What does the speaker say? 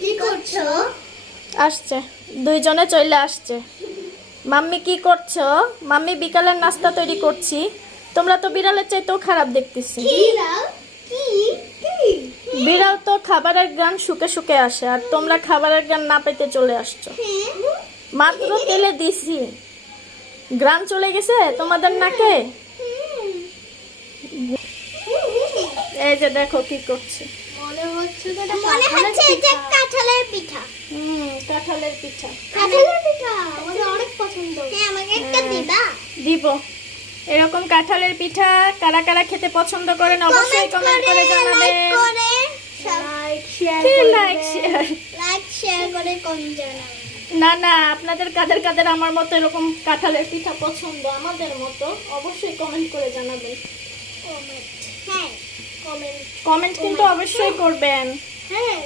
কি করছো? আসছে, দুইজনে চলে আসছে। মাম্মি কি করছো? মাম্মি বিকালের নাস্তা তৈরি করছি। তোমরা তো বিড়ালের চাইতেও খারাপ দেখতেছি। বিড়াল? কি? কি? বিড়াল তো খাবারের গ্রান শুকে শুকে আসে, আর তোমরা খাবারের গ্রান না পেতে চলে আসছো। মাত্র তেলে দিছি, গ্রান চলে গেছে তোমাদের নাকে। এই যে দেখো কি করছে। মনে হচ্ছে এটা কাঁঠালের পিঠা। কাঁঠালের পিঠা। কাঁঠালের পিঠা আমাদের অনেক পছন্দ। হ্যাঁ, আমাকে একটা দিবা? দিব। এরকম কাঁঠালের পিঠা কারা কারা খেতে পছন্দ করেন অবশ্যই কমেন্ট করে জানাবেন। লাইক শেয়ার লাইক শেয়ার করে কমেন্ট জানাবেন। না না, আপনাদের কাদের কাদের আমার মতো এরকম কাঁঠালের পিঠা পছন্দ আমাদের মতো অবশ্যই কমেন্ট করে জানাবেন। কমেন্ট, হ্যাঁ কমেন্ট কমেন্ট কিন্তু অবশ্যই করবেন। হ্যাঁ